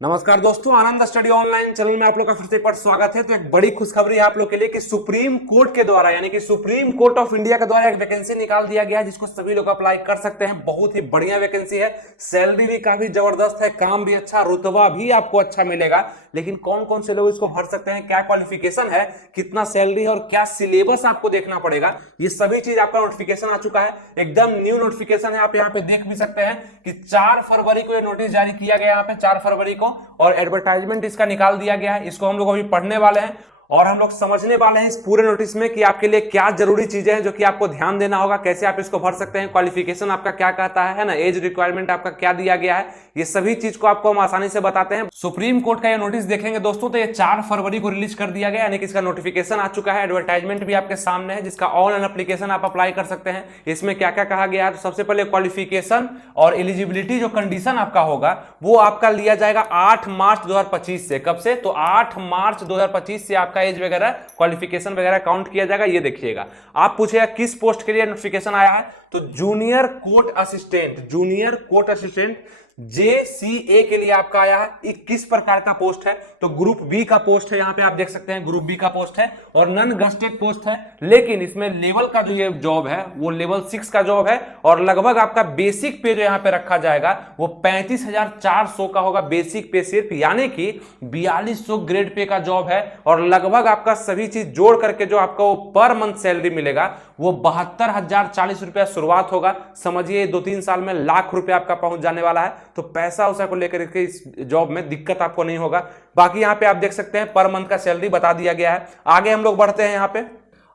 नमस्कार दोस्तों, आनंद study online channel में आप लोग का फिर से एक बार स्वागत है। तो एक बड़ी खुशखबरी है आप लोग के लिए कि सुप्रीम कोर्ट के द्वारा यानी कि सुप्रीम कोर्ट ऑफ इंडिया के द्वारा एक वैकेंसी निकाल दिया गया है जिसको सभी लोग अप्लाई कर सकते हैं। बहुत ही बढ़िया वैकेंसी है, सैलरी भी काफी जबरदस्त है, काम भी अच्छा, रुतबा भी आपको अच्छा मिलेगा। लेकिन कौन कौन से लोग इसको भर सकते हैं, क्या क्वालिफिकेशन है, कितना सैलरी है और क्या सिलेबस आपको देखना पड़ेगा, ये सभी चीज आपका नोटिफिकेशन आ चुका है। एकदम न्यू नोटिफिकेशन है, आप यहाँ पे देख भी सकते हैं कि 4 फरवरी को ये नोटिस जारी किया गया, यहाँ पे 4 फरवरी को, और एडवर्टाइजमेंट इसका निकाल दिया गया है। इसको हम लोग अभी पढ़ने वाले हैं और हम लोग समझने वाले हैं इस पूरे नोटिस में कि आपके लिए क्या जरूरी चीजें हैं जो कि आपको ध्यान देना होगा, कैसे आप इसको भर सकते हैं, क्वालिफिकेशन आपका क्या कहता है ना, एज रिक्वायरमेंट आपका क्या दिया गया है, ये सभी चीज को आपको हम आसानी से बताते हैं। सुप्रीम कोर्ट का ये नोटिस देखेंगे दोस्तों तो ये 4 फरवरी को रिलीज कर दिया गया, यानी कि इसका नोटिफिकेशन आ चुका है, एडवर्टाइजमेंट भी आपके सामने है जिसका ऑनलाइन एप्लीकेशन आप अप्लाई कर सकते हैं। इसमें क्या क्या कहा गया है, तो सबसे पहले क्वालिफिकेशन और एलिजिबिलिटी जो कंडीशन आपका होगा वो आपका लिया जाएगा 8 मार्च 2025 से। कब से? तो 8 मार्च 2025 से आपका एज वगैरह क्वालिफिकेशन वगैरह काउंट किया जाएगा। ये देखिएगा, आप पूछेगा किस पोस्ट के लिए नोटिफिकेशन आया है, तो जूनियर कोर्ट असिस्टेंट JCA के लिए आपका आया है। 21 प्रकार का पोस्ट है, तो ग्रुप बी का पोस्ट है, यहां पे आप देख सकते हैं ग्रुप बी का पोस्ट है और नॉन गस्टेड पोस्ट है। लेकिन इसमें लेवल का जो ये जॉब है वो लेवल 6 का जॉब है और लगभग आपका बेसिक पे जो यहां पे रखा जाएगा वो 35,400 का होगा बेसिक पे सिर्फ, यानी कि 4200 ग्रेड पे का जॉब है। और लगभग आपका सभी चीज जोड़ करके जो आपका वो पर मंथ सैलरी मिलेगा वो 72,040 रुपया शुरुआत होगा। समझिए 2-3 साल में लाख रुपया आपका पहुंच जाने वाला है, तो पैसा उसा को लेकर के इस जॉब में दिक्कत आपको नहीं होगा। बाकी यहां पे आप देख सकते हैं पर मंथ का सैलरी बता दिया गया है। आगे हम लोग बढ़ते हैं, यहां पे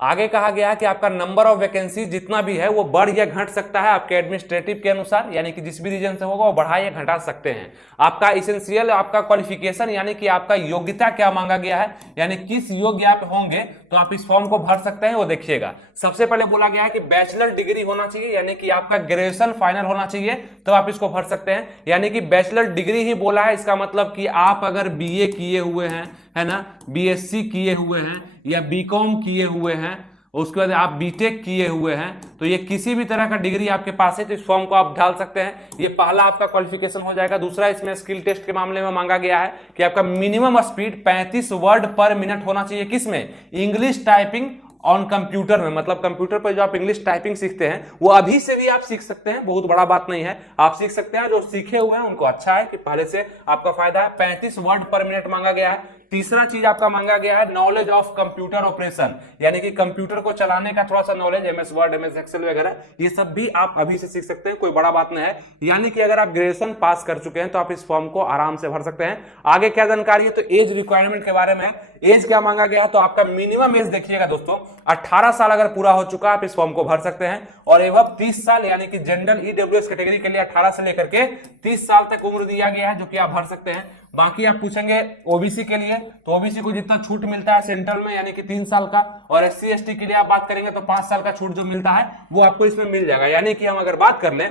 आगे कहा गया है कि आपका नंबर ऑफ वैकेंसी जितना भी है वो बढ़ या घट सकता है आपके एडमिनिस्ट्रेटिव के अनुसार, यानी कि जिस भी रीजन से होगा वो बढ़ा या घटा सकते हैं। आपका इसेंशियल आपका क्वालिफिकेशन यानी कि आपका योग्यता क्या मांगा गया है, यानी किस योग्य आप होंगे तो आप इस फॉर्म को भर सकते हैं, वो देखिएगा। सबसे पहले बोला गया है कि बैचलर डिग्री होना चाहिए, यानी कि आपका ग्रेजुएशन फाइनल होना चाहिए तो आप इसको भर सकते हैं। यानी कि बैचलर डिग्री ही बोला है, इसका मतलब कि आप अगर बीए किए हुए हैं, है ना, बीएससी किए हुए हैं या बीकॉम किए हुए हैं, उसके बाद आप बीटेक किए हुए हैं, तो ये किसी भी तरह का डिग्री आपके पास है तो इस फॉर्म को आप डाल सकते हैं। ये पहला आपका क्वालिफिकेशन हो जाएगा। दूसरा इसमें स्किल टेस्ट के मामले में मांगा गया है कि आपका मिनिमम स्पीड 35 वर्ड पर मिनट होना चाहिए। किसमें? इंग्लिश टाइपिंग ऑन कंप्यूटर में, मतलब कंप्यूटर पर जो आप इंग्लिश टाइपिंग सीखते हैं वो अभी से भी आप सीख सकते हैं, बहुत बड़ा बात नहीं है, आप सीख सकते हैं। जो सीखे हुए हैं उनको अच्छा है कि पहले से आपका फायदा है। 35 वर्ड पर मिनट मांगा गया है। तीसरा चीज आपका मांगा गया है नॉलेज ऑफ कंप्यूटर ऑपरेशन, यानी कि कंप्यूटर को चलाने का थोड़ा सा knowledge, MS word, MS excel वगैरह, ये सब भी आप अभी से सीख सकते हैं, कोई बड़ा बात नहीं है। यानी कि अगर आप ग्रेजुएशन पास कर चुके हैं तो आप इस फॉर्म को आराम से भर सकते हैं। आगे क्या जानकारी है, तो एज रिक्वायरमेंट के बारे में। एज क्या मांगा गया, तो आपका मिनिमम एज देखिएगा दोस्तों 18 साल अगर पूरा हो चुका आप इस फॉर्म को भर सकते हैं, और एवं 30 साल यानी कि जनरल EWS कैटेगरी के लिए 18 से लेकर के 30 साल तक उम्र दिया गया है जो कि आप भर सकते हैं। बाकी आप पूछेंगे ओबीसी के लिए, तो ओबीसी को जितना छूट मिलता है सेंट्रल में यानी कि 3 साल का, और SC ST के लिए आप बात करेंगे तो 5 साल का छूट जो मिलता है वो आपको इसमें मिल जाएगा। यानी कि हम अगर बात कर लें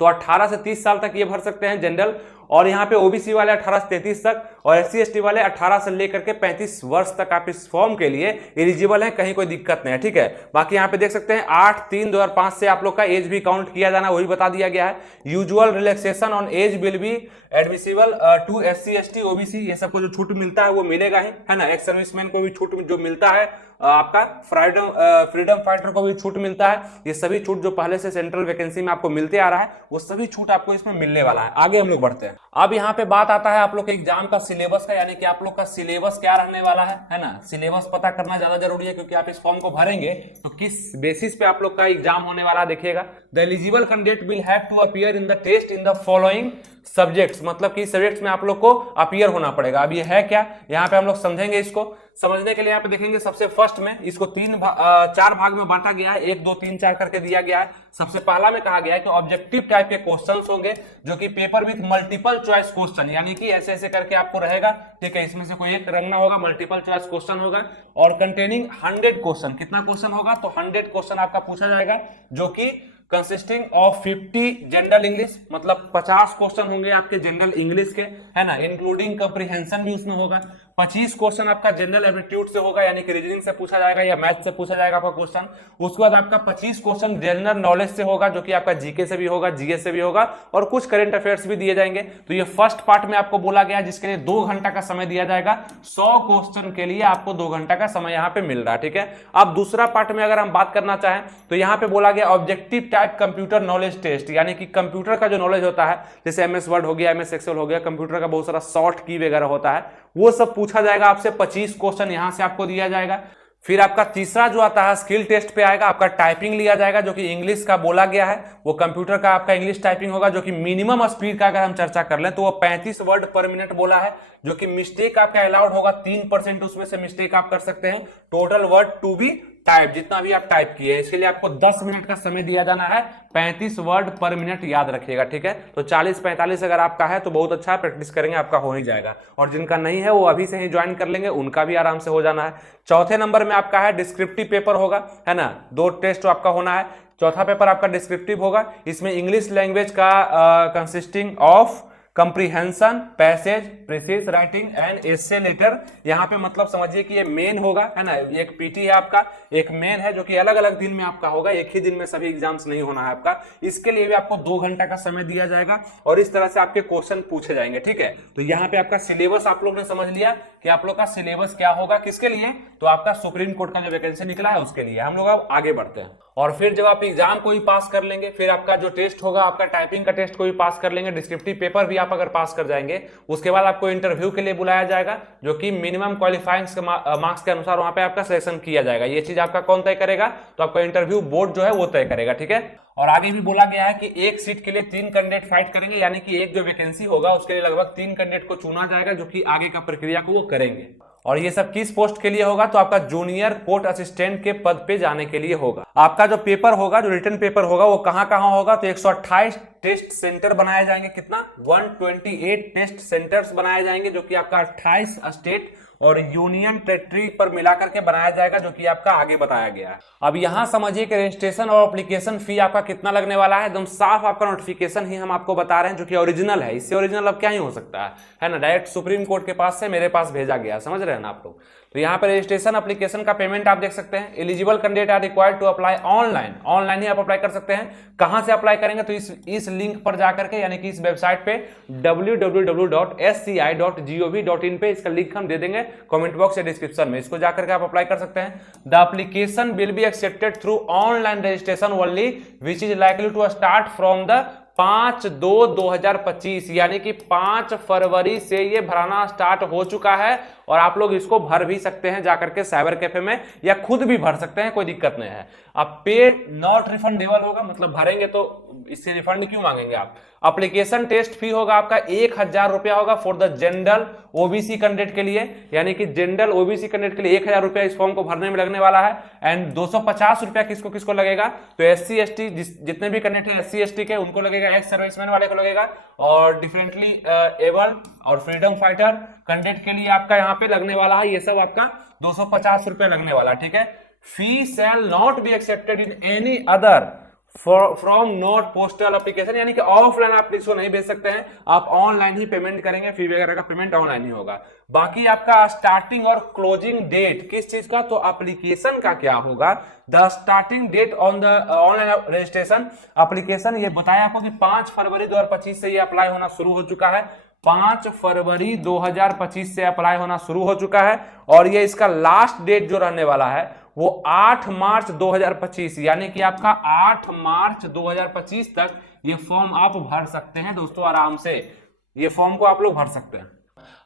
तो 18 से 30 साल तक ये भर सकते हैं जनरल, और यहाँ पे ओबीसी वाले 18 से 33 तक, और SC ST वाले 18 से लेकर के 35 वर्ष तक आप इस फॉर्म के लिए एलिजिबल हैं, कहीं कोई दिक्कत नहीं है, ठीक है। बाकी यहाँ पे देख सकते हैं 8/3/2005 से आप लोग का एज भी काउंट किया जाना, वही बता दिया गया है। Usual relaxation on age will be admissible to SC ST OBC, ये सबको जो छूट मिलता है वो मिलेगा ही, है ना। एक्स सर्विसमैन को भी छूट जो मिलता है, आपका फ्रीडम फाइटर को भी छूट मिलता है। ये सभी छूट जो पहले से सेंट्रल वैकेंसी में आपको मिलते आ रहा है वो सभी छूट आपको इसमें मिलने वाला है। आगे हम लोग बढ़ते हैं। अब यहाँ पे बात आता है आप लोग के एग्जाम का सिलेबस का, यानी कि आप लोग का सिलेबस क्या रहने वाला है ना। सिलेबस पता करना ज्यादा जरूरी है क्योंकि आप इस फॉर्म को भरेंगे तो किस बेसिस पे आप लोग का एग्जाम होने वाला देखिएगा। The eligible candidate will have to appear in the test in the following subjects, मतलब कि सब्जेक्ट्स में आप लोग को अपीयर होना पड़ेगा। अब ये है क्या, यहाँ पे हम लोग समझेंगे। इसको समझने के लिए यहाँ पे देखेंगे सबसे फर्स्ट में इसको 4 भाग में बांटा गया है, 1 2 3 4 करके दिया गया है। सबसे पहला में कहा गया है कि ऑब्जेक्टिव टाइप के क्वेश्चंस होंगे जो कि paper with multiple choice question, यानी कि ऐसे ऐसे करके आपको रहेगा, ठीक है। इसमें से कोई एक रंगना होगा, मल्टीपल चॉइस क्वेश्चन होगा, और कंटेनिंग 100 क्वेश्चन। कितना क्वेश्चन होगा, तो 100 क्वेश्चन आपका पूछा जाएगा, जो कि कंसिस्टिंग ऑफ 50 जनरल इंग्लिश, मतलब 50 क्वेश्चन होंगे आपके जनरल इंग्लिश के, है ना, इंक्लूडिंग कंप्रीहेंशन भी उसमें होगा। 25 क्वेश्चन आपका जनरल एप्टीट्यूड से होगा, यानी कि रीजनिंग से पूछा जाएगा या मैथ से पूछा जाएगा आपका क्वेश्चन। उसके बाद आपका 25 क्वेश्चन जनरल नॉलेज से होगा, जो कि आपका जीके से भी होगा, जीएस से भी होगा, और कुछ करंट अफेयर्स भी दिए जाएंगे। तो ये फर्स्ट पार्ट में आपको बोला गया, जिसके लिए 2 घंटा का समय दिया जाएगा। 100 क्वेश्चन के लिए आपको 2 घंटा का समय यहाँ पे मिल रहा है, ठीक है। अब दूसरा पार्ट में अगर हम बात करना चाहें तो यहाँ पे बोला गया objective type computer knowledge test, यानी कि कंप्यूटर का जो नॉलेज होता है, जैसे एमएस वर्ड हो गया, एमएस एक्सेल हो गया, कंप्यूटर का बहुत सारा शॉर्ट की वगैरह होता है, वो सब पूछा जाएगा आपसे। 25 क्वेश्चन यहां से आपको दिया जाएगा। फिर आपका तीसरा जो आता है स्किल टेस्ट पे आएगा, आपका टाइपिंग लिया जाएगा, जो कि इंग्लिश का बोला गया है, वो कंप्यूटर का आपका इंग्लिश टाइपिंग होगा, जो कि मिनिमम स्पीड का अगर हम चर्चा कर लें तो वो 35 वर्ड पर मिनट बोला है, जो कि मिस्टेक आपका अलाउड होगा 3%, उसमें से मिस्टेक आप कर सकते हैं। Total word to be type, जितना भी आप टाइप किए, इसके लिए आपको 10 मिनट का समय दिया जाना है। 35 वर्ड पर मिनट याद रखिएगा, ठीक है। तो 40-45 अगर आपका है तो बहुत अच्छा, प्रैक्टिस करेंगे आपका हो ही जाएगा, और जिनका नहीं है वो अभी से ही ज्वाइन कर लेंगे, उनका भी आराम से हो जाना है। चौथे नंबर में आपका है डिस्क्रिप्टिव पेपर होगा, है ना, 2 टेस्ट आपका होना है। चौथा पेपर आपका डिस्क्रिप्टिव होगा, इसमें इंग्लिश लैंग्वेज का consisting of comprehension, passage, precis writing and essay letter. यहाँ पे मतलब समझिए कि ये मेन होगा, है ना, एक पीटी है आपका, एक मेन है, जो कि अलग अलग दिन में आपका होगा, एक ही दिन में सभी एग्जाम्स नहीं होना है आपका। इसके लिए भी आपको 2 घंटा का समय दिया जाएगा, और इस तरह से आपके क्वेश्चन पूछे जाएंगे, ठीक है। तो यहाँ पे आपका सिलेबस आप लोग ने समझ लिया कि आप लोग का सिलेबस क्या होगा, किसके लिए, तो आपका सुप्रीम कोर्ट का जो वैकेंसी निकला है उसके लिए। हम लोग अब आगे बढ़ते हैं, और फिर जब आप एग्जाम को भी पास कर लेंगे, फिर आपका जो टेस्ट होगा, आपका टाइपिंग का टेस्ट को भी पास कर लेंगे, डिस्क्रिप्टिव पेपर भी आप अगर पास कर जाएंगे, उसके बाद आपको इंटरव्यू के लिए बुलाया जाएगा, जो कि मिनिमम क्वालिफाइंग मार्क्स के अनुसार वहां पे आपका सिलेक्शन किया जाएगा। ये चीज आपका कौन तय करेगा, तो आपका इंटरव्यू बोर्ड जो है वो तय करेगा, ठीक है। और आगे भी बोला गया है कि एक सीट के लिए 3 कैंडिडेट फाइट करेंगे, यानी कि एक जो वैकेंसी होगा उसके लिए लगभग 3 कैंडिडेट को चुना जाएगा, जो कि आगे का प्रक्रिया को वो करेंगे। और ये सब किस पोस्ट के लिए होगा, तो आपका जूनियर कोर्ट असिस्टेंट के पद पे जाने के लिए होगा। आपका जो पेपर होगा, जो रिटन पेपर होगा, वो कहां कहां होगा, तो 128 टेस्ट सेंटर बनाए जाएंगे। कितना, 128 टेस्ट सेंटर्स बनाए जाएंगे, जो कि आपका 28 स्टेट और यूनियन टेरिटरी पर मिलाकर के बनाया जाएगा, जो कि आपका आगे बताया गया है। अब यहां समझिए कि रजिस्ट्रेशन और एप्लीकेशन फी आपका कितना लगने वाला है। एकदम साफ आपका नोटिफिकेशन ही हम आपको बता रहे हैं, जो कि ओरिजिनल है, इससे ओरिजिनल अब क्या ही हो सकता है ना, डायरेक्ट सुप्रीम कोर्ट के पास से मेरे पास भेजा गया, समझ रहे हैं ना आप लोग। तो यहाँ पे रजिस्ट्रेशन एप्लीकेशन का पेमेंट आप देख सकते हैं। Eligible candidate are required to apply online, online ही आप अप्लाई कर सकते हैं। कहां से अप्लाई करेंगे, तो इस लिंक पर जाकर के, यानी कि इस वेबसाइट पे www.sci.gov.in पे, इसका लिंक हम दे देंगे कमेंट बॉक्स या डिस्क्रिप्शन में, इसको जाकर के आप अप्लाई कर सकते हैं। The application will be accepted through online registration only which is likely to start from the 5/2/2025, यानी कि 5 फरवरी से ये भराना स्टार्ट हो चुका है, और आप लोग इसको भर भी सकते हैं जाकर के साइबर कैफे में, या खुद भी भर सकते हैं, कोई दिक्कत नहीं है। अब पे नॉट रिफंडेबल होगा, मतलब भरेंगे तो इससे रिफंड क्यों मांगेंगे आप। एप्लीकेशन टेस्ट फी होगा आपका 1000 रुपया होगा for the general OBC candidate के लिए, यानी कि जनरल ओबीसी कैंडिडेट के लिए 1000 रुपया इस फॉर्म को भरने में लगने वाला है। एंड 250 रुपया किसको किसको लगेगा, तो SC ST जितने भी कैंडिडेट हैं SC ST के, उनको लगेगा, एक्स सर्विसमैन वाले को लगेगा, और डिफरेंटली एबल और फ्रीडम फाइटर कैंडिडेट के लिए आपका यहाँ पे लगने वाला है, ये सब आपका 250 रुपया लगने वाला, ठीक है। Fee shall not be accepted in any other form not postal application, यानी कि ऑफलाइन आप इसको नहीं भेज सकते हैं, आप ऑनलाइन ही पेमेंट करेंगे, फी वगैरह का पेमेंट ऑनलाइन ही होगा। बाकी आपका स्टार्टिंग और क्लोजिंग डेट किस चीज का, तो एप्लीकेशन का क्या होगा, the starting date on the online registration application, ये बताया आपको कि 5 फरवरी 2025 से ये अप्लाई होना शुरू हो चुका है। 5 फरवरी 2025 से अप्लाई होना शुरू हो चुका है, और ये इसका लास्ट डेट जो रहने वाला है वो 8 मार्च 2025, यानी कि आपका 8 मार्च 2025 तक ये फॉर्म आप भर सकते हैं दोस्तों, आराम से ये फॉर्म को आप लोग भर सकते हैं।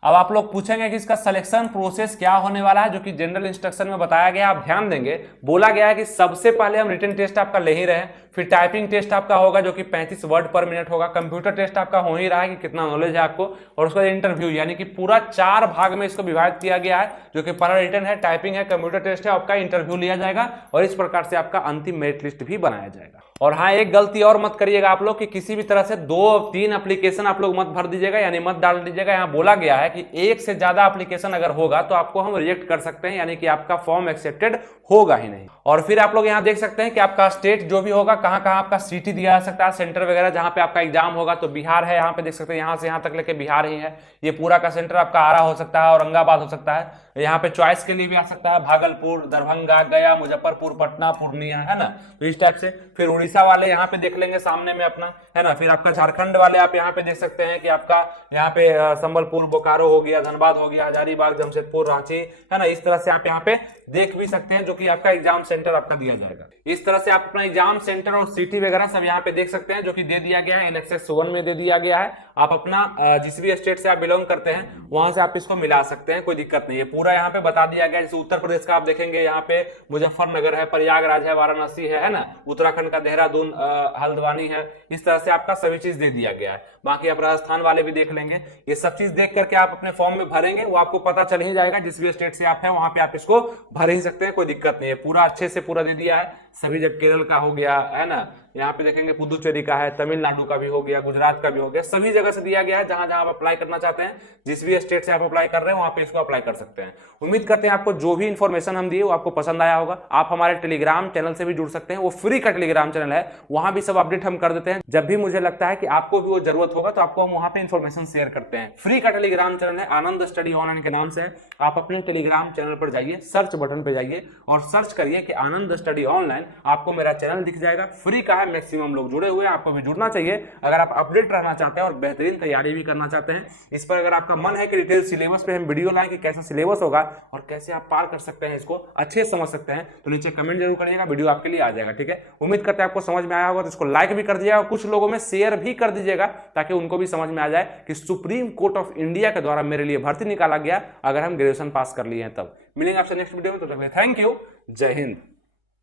अब आप लोग पूछेंगे कि इसका सिलेक्शन प्रोसेस क्या होने वाला है, जो कि जनरल इंस्ट्रक्शन में बताया गया, आप ध्यान देंगे। बोला गया है कि सबसे पहले हम रिटन टेस्ट आपका ले ही रहे हैं, फिर टाइपिंग टेस्ट आपका होगा, जो कि 35 वर्ड पर मिनट होगा, कंप्यूटर टेस्ट आपका हो ही रहा है कि कितना नॉलेज है आपको, और उसका इंटरव्यू, यानी कि पूरा 4 भाग में इसको विभाजित किया गया है, जो कि पहला रिटन है, टाइपिंग है, कंप्यूटर टेस्ट है, आपका इंटरव्यू लिया जाएगा, और इस प्रकार से आपका अंतिम मेरिट लिस्ट भी बनाया जाएगा। और हाँ, एक गलती और मत करिएगा आप लोग कि किसी भी तरह से 2-3 एप्लीकेशन आप लोग मत भर दीजिएगा, यानी मत डाल दीजिएगा। यहाँ बोला गया है कि एक से ज्यादा एप्लीकेशन अगर होगा तो आपको हम रिजेक्ट कर सकते हैं, यानी कि आपका फॉर्म एक्सेप्टेड होगा ही नहीं। और फिर आप लोग यहाँ देख सकते हैं कि आपका स्टेट जो भी होगा, कहाँ कहाँ आपका सिटी दिया जा सकता है, सेंटर वगैरह जहाँ पे आपका एग्जाम होगा। तो बिहार है, यहाँ पे देख सकते हैं, यहाँ से यहाँ तक लेके बिहार ही है। ये पूरा का सेंटर आपका आरा हो सकता है, औरंगाबाद हो सकता है। यहाँ पे चॉइस के लिए भी आ सकता है, भागलपुर, दरभंगा, गया, मुजफ्फरपुर, पटना, पूर्णिया, है ना। तो इस टाइप से फिर उड़ीसा वाले यहाँ पे देख लेंगे सामने में अपना, है ना। फिर आपका झारखंड वाले आप यहाँ पे देख सकते हैं कि आपका यहाँ पे संबलपुर, बोकारो हो गया, धनबाद हो गया, हजारीबाग, जमशेदपुर, रांची, है ना। इस तरह से आप यहाँ पे देख भी सकते हैं, जो कि आपका एग्जाम सेंटर आपका दिया जाएगा। इस तरह से आप अपना एग्जाम सेंटर और सिटी वगैरह सब यहाँ पे देख सकते हैं, जो कि दे दिया गया है, एनेक्स 1 में दे दिया गया है। आप अपना जिस भी स्टेट से आप बिलोंग करते हैं वहां से आप इसको मिला सकते हैं, कोई दिक्कत नहीं है। पूरा यहाँ पे बता दिया गया। जैसे उत्तर प्रदेश का आप देखेंगे, यहाँ पे मुजफ्फरनगर है, प्रयागराज है, वाराणसी है ना। उत्तराखंड का देहरादून, हल्द्वानी है। इस तरह से आपका सभी चीज दे दिया गया है। बाकी आप राजस्थान वाले भी देख लेंगे। ये सब चीज देख करके आप अपने फॉर्म में भरेंगे, वो आपको पता चल ही जाएगा। जिस भी स्टेट से आप है वहां पे आप इसको भर ही सकते हैं, कोई दिक्कत नहीं है। पूरा अच्छे से पूरा दे दिया है सभी। जब केरल का हो गया, है ना, यहाँ पे देखेंगे पुदुचेरी का है, तमिलनाडु का भी हो गया, गुजरात का भी हो गया, सभी जगह से दिया गया है। जहां जहां आप अप्लाई करना चाहते हैं, जिस भी स्टेट से आप अप्लाई कर रहे हैं वहां पे इसको अप्लाई कर सकते हैं। उम्मीद करते हैं आपको जो भी इंफॉर्मेशन हम दिए वो आपको पसंद आया होगा। आप हमारे टेलीग्राम चैनल से भी जुड़ सकते हैं, वो फ्री का टेलीग्राम चैनल है, वहां भी सब अपडेट हम कर देते हैं। जब भी मुझे लगता है कि आपको भी वो जरूरत होगा तो आपको हम वहां पे इंफॉर्मेशन शेयर करते हैं। फ्री का टेलीग्राम चैनल है, आनंद स्टडी ऑनलाइन के नाम से है। आप अपने टेलीग्राम चैनल पर जाइए, सर्च बटन पे जाइए और सर्च करिए कि आनंद स्टडी ऑनलाइन, आपको मेरा चैनल दिख जाएगा। फ्री का है, मैक्सिमम लोग जुड़े हुए हैं, आपको भी जुड़ना चाहिए। अगर आप अपडेट रहना चाहते हैं और बेहतरीन तैयारी भी करना चाहते हैं, इस पर अगर आपका मन है कि डिटेल सिलेबस पे हम वीडियो लाएं कि कैसा सिलेबस होगा और कैसे आप पार कर सकते हैं, इसको अच्छे से समझ सकते हैं, तो नीचे कमेंट जरूर करिएगा, वीडियो आपके लिए आ जाएगा। ठीक है, उम्मीद करते हैं आपको समझ में आया होगा। तो इसको लाइक भी कर दीजिएगा और कुछ लोगों में शेयर भी कर दीजिएगा, ताकि उनको भी समझ में आ जाए कि सुप्रीम कोर्ट ऑफ इंडिया के द्वारा मेरे लिए भर्ती निकाला गया, अगर हम ग्रेजुएशन पास कर लिए हैं तब। मिलेंगे आपसे नेक्स्ट वीडियो में, तो थैंक यू, जय हिंद।